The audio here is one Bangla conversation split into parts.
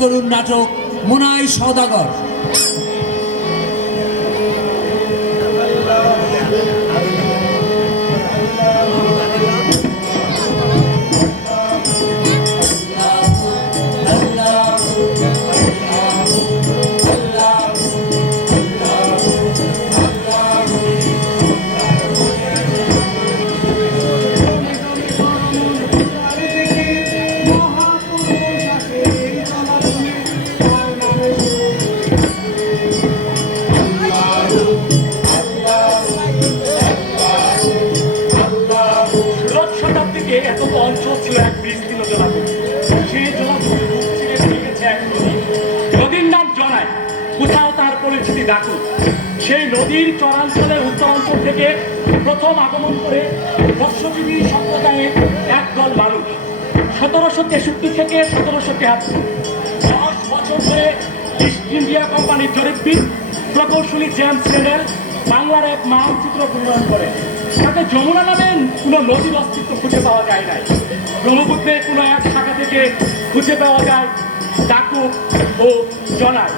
করুন নাটক মুনাই সওদাগর। এত অঞ্চল ছিল এক বিস্তীর্ণ জলাভূমি। সেই জলাভূমি বুক চিরে গেছে এক নদী। নদীর নাম জনায়, কোথাও তার পরিচিতি ডাকু। সেই নদীর চরাঞ্চলের উত্তরাঞ্চল থেকে প্রথম আগমন করে মৎস্যজীবী সম্প্রদায়ের একদল মানুষ 1763 থেকে 1773 10 বছর ধরে ইস্ট ইন্ডিয়া কোম্পানির জরিপবিদ প্রকৌশলী জেমস রেনেল বাংলার এক মানচিত্র প্রণয়ন করেন। তাতে যমুনা নামে কোনো নদীর অস্তিত্ব খুঁজে পাওয়া যায় নাই। ব্রহ্মপুত্রের কোনো এক শাখা থেকে খুঁজে পাওয়া যায় ডাকু ও জনায়।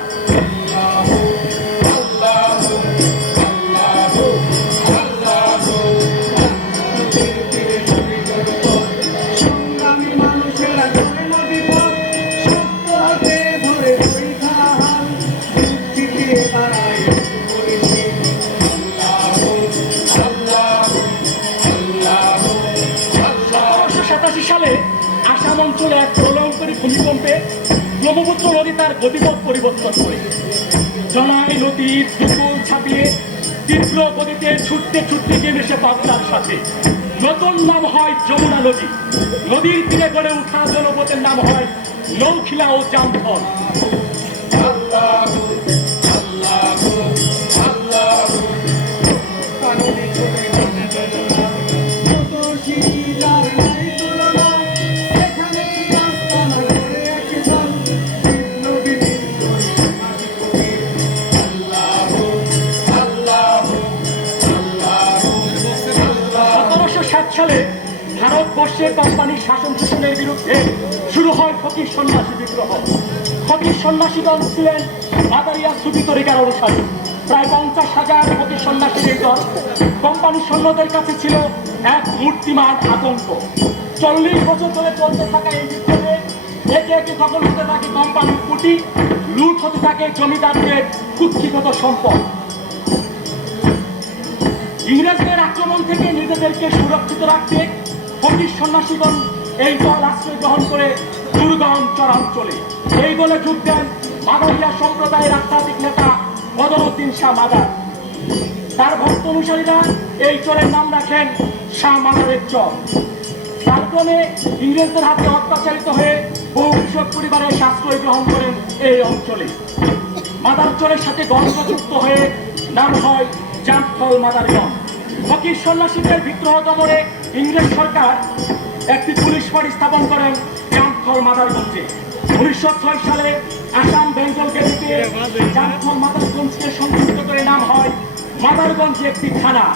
সালে আসাম অঞ্চলে এক প্রলয়ঙ্করী ভূমিকম্পে ব্রহ্মপুত্র নদী তার গতিপথ পরিবর্তন করে জনাই নদীর দুকুল ছাপিয়ে তীব্র গতিতে ছুটতে ছুটতে গিয়ে মিশে পাবনার সাথে। নতুন নাম হয় যমুনা নদী। নদীর তীরে গড়ে উঠা জনপথের নাম হয় লৌখিলা ও জামথল। সালে ভারতবর্ষের কোম্পানির শাসন শোষণের বিরুদ্ধে শুরু হয় ফকির সন্ন্যাসী বিদ্রোহ। ফকির সন্ন্যাসীগণ ছিলেন মাদারিয়া সুফি তরিকার অনুসারী। প্রায় 50,000 ফকির সন্ন্যাসীর এই দল কোম্পানির সৈন্যদের কাছে ছিল এক মূর্তিমান আতঙ্ক। 40 বছর ধরে চলতে থাকা এই বিদ্রোহে একে একে দখল হতে থাকে কোম্পানির কুটি, লুট হতে থাকে জমিদারদের কুক্ষিগত সম্পদ। ইংরেজদের আক্রমণ থেকে নিজেদেরকে সুরক্ষিত রাখতে ফকির সন্ন্যাসীগণ এই দল আশ্রয় গ্রহণ করে দুর্গম চরাঞ্চলে। এই দলে যোগ দেন মাদারিয়া সম্প্রদায়ের আধ্যাত্মিক নেতা বদরুদ্দিন শাহ মাদার। তার ভক্ত অনুসারীরা এই চরের নাম রাখেন শাহ মাদারের চর। কালক্রমে ইংরেজদের হাতে অত্যাচারিত হয়ে বহু কৃষক পরিবারে আশ্রয় গ্রহণ করেন এই অঞ্চলে। মাদার চরের সাথে গণযুক্ত হয়ে নাম হয় জামথল মাদারগঞ্জ। ফকির সন্ন্যাসীদের বিদ্রোহ দমনে ইংরেজ সরকার একটি পুলিশ ফাঁড়ি স্থাপন করেন জামথল মাদারগঞ্জে। 1906 সালে আসাম বেঙ্গল গেজেটে জামথল মাদারগঞ্জকে সংযুক্ত করে নাম হয় মাদারগঞ্জ একটি থানা।